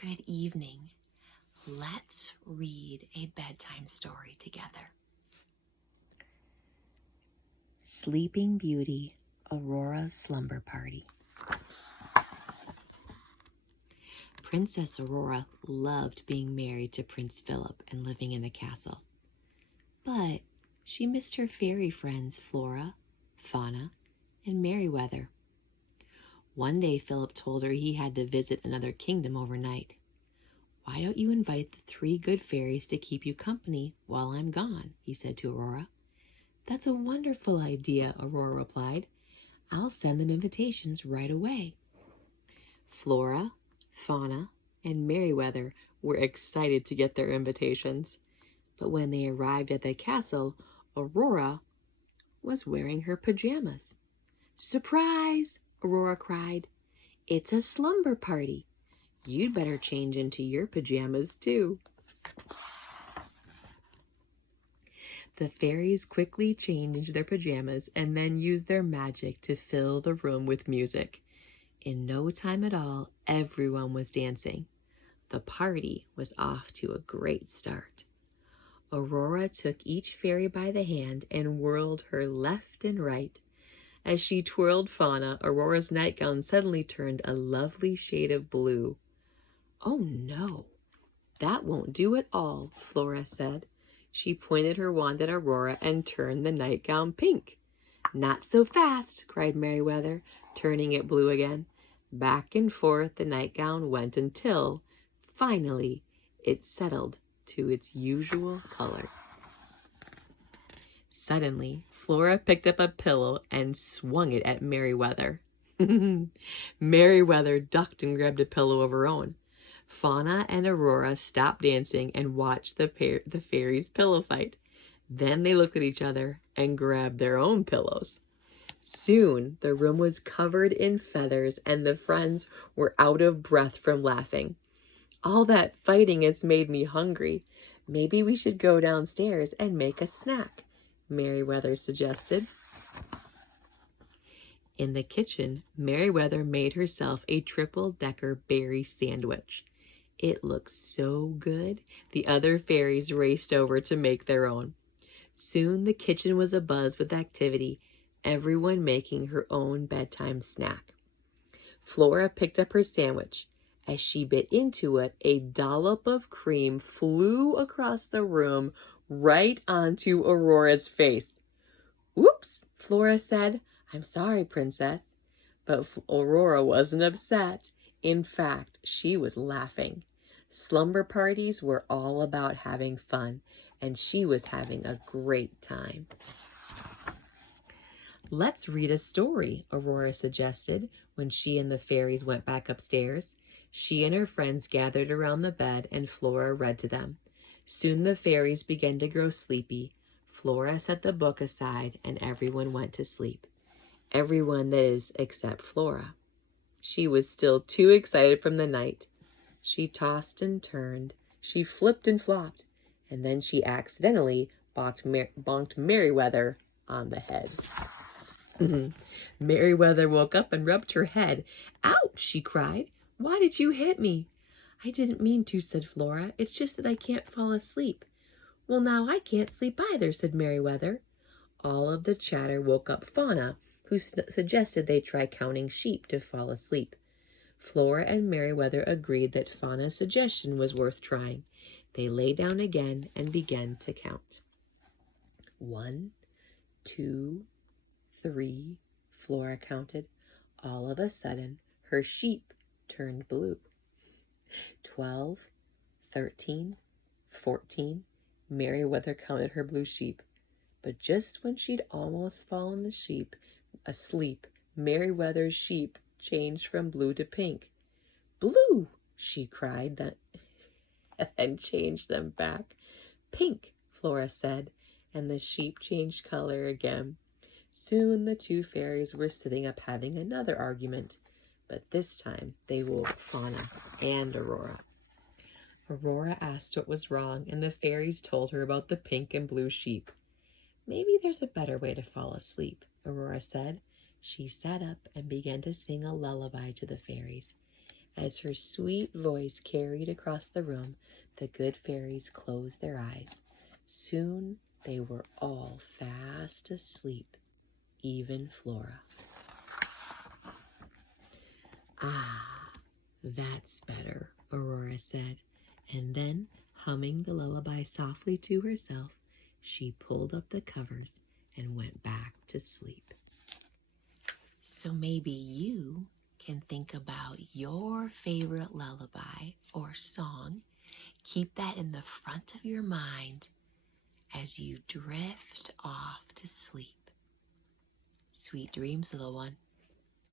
Good evening. Let's read a bedtime story together. Sleeping Beauty, Aurora's Slumber Party. Princess Aurora loved being married to Prince Philip and living in the castle. But she missed her fairy friends Flora, Fauna, and Merryweather. One day Philip told her he had to visit another kingdom overnight. "Why don't you invite the 3 good fairies to keep you company while I'm gone?" he said to Aurora. "That's a wonderful idea," Aurora replied. "I'll send them invitations right away." Flora, Fauna, and Merryweather were excited to get their invitations. But when they arrived at the castle, Aurora was wearing her pajamas. "Surprise!" Aurora cried. "It's a slumber party. You'd better change into your pajamas, too." The fairies quickly changed into their pajamas and then used their magic to fill the room with music. In no time at all, everyone was dancing. The party was off to a great start. Aurora took each fairy by the hand and whirled her left and right. As she twirled Fauna, Aurora's nightgown suddenly turned a lovely shade of blue. "Oh no, that won't do at all," Flora said. She pointed her wand at Aurora and turned the nightgown pink. "Not so fast," cried Merryweather, turning it blue again. Back and forth the nightgown went until, finally, it settled to its usual color. Suddenly, Flora picked up a pillow and swung it at Merryweather. Merryweather ducked and grabbed a pillow of her own. Fauna and Aurora stopped dancing and watched the fairies pillow fight. Then they looked at each other and grabbed their own pillows. Soon the room was covered in feathers and the friends were out of breath from laughing. "All that fighting has made me hungry. Maybe we should go downstairs and make a snack," Merryweather suggested. In the kitchen, Merryweather made herself a triple-decker berry sandwich. It looked so good, the other fairies raced over to make their own. Soon the kitchen was abuzz with activity, everyone making her own bedtime snack. Flora picked up her sandwich. As she bit into it, a dollop of cream flew across the room right onto Aurora's face. "Oops," Flora said. "I'm sorry, Princess." But Aurora wasn't upset. In fact, she was laughing. Slumber parties were all about having fun, and she was having a great time. "Let's read a story," Aurora suggested when she and the fairies went back upstairs. She and her friends gathered around the bed and Flora read to them. Soon the fairies began to grow sleepy. Flora set the book aside and everyone went to sleep. Everyone, that is, except Flora. She was still too excited from the night. She tossed and turned, she flipped and flopped, and then she accidentally bonked Merryweather on the head. Merryweather woke up and rubbed her head. "Ouch!" she cried. "Why did you hit me?" "I didn't mean to," said Flora. "It's just that I can't fall asleep." "Well, now I can't sleep either," said Merryweather. All of the chatter woke up Fauna, who suggested they try counting sheep to fall asleep. Flora and Merryweather agreed that Fauna's suggestion was worth trying. They lay down again and began to count. 1, 2, 3, Flora counted. All of a sudden, her sheep turned blue. 12, 13, 14, Merryweather counted her blue sheep. But just when she'd almost fallen asleep, Merryweather's sheep changed from blue to pink. "Blue!" she cried, and changed them back. "Pink," Flora said, and the sheep changed color again. Soon the 2 fairies were sitting up having another argument, but this time they woke Fauna and Aurora. Aurora asked what was wrong, and the fairies told her about the pink and blue sheep. "Maybe there's a better way to fall asleep," Aurora said. She sat up and began to sing a lullaby to the fairies. As her sweet voice carried across the room, the good fairies closed their eyes. Soon they were all fast asleep, even Flora. Ah, that's better, Aurora said, and then, humming the lullaby softly to herself, she pulled up the covers and went back to sleep. So maybe you can think about your favorite lullaby or song. Keep that in the front of your mind as you drift off to sleep. Sweet dreams, little one.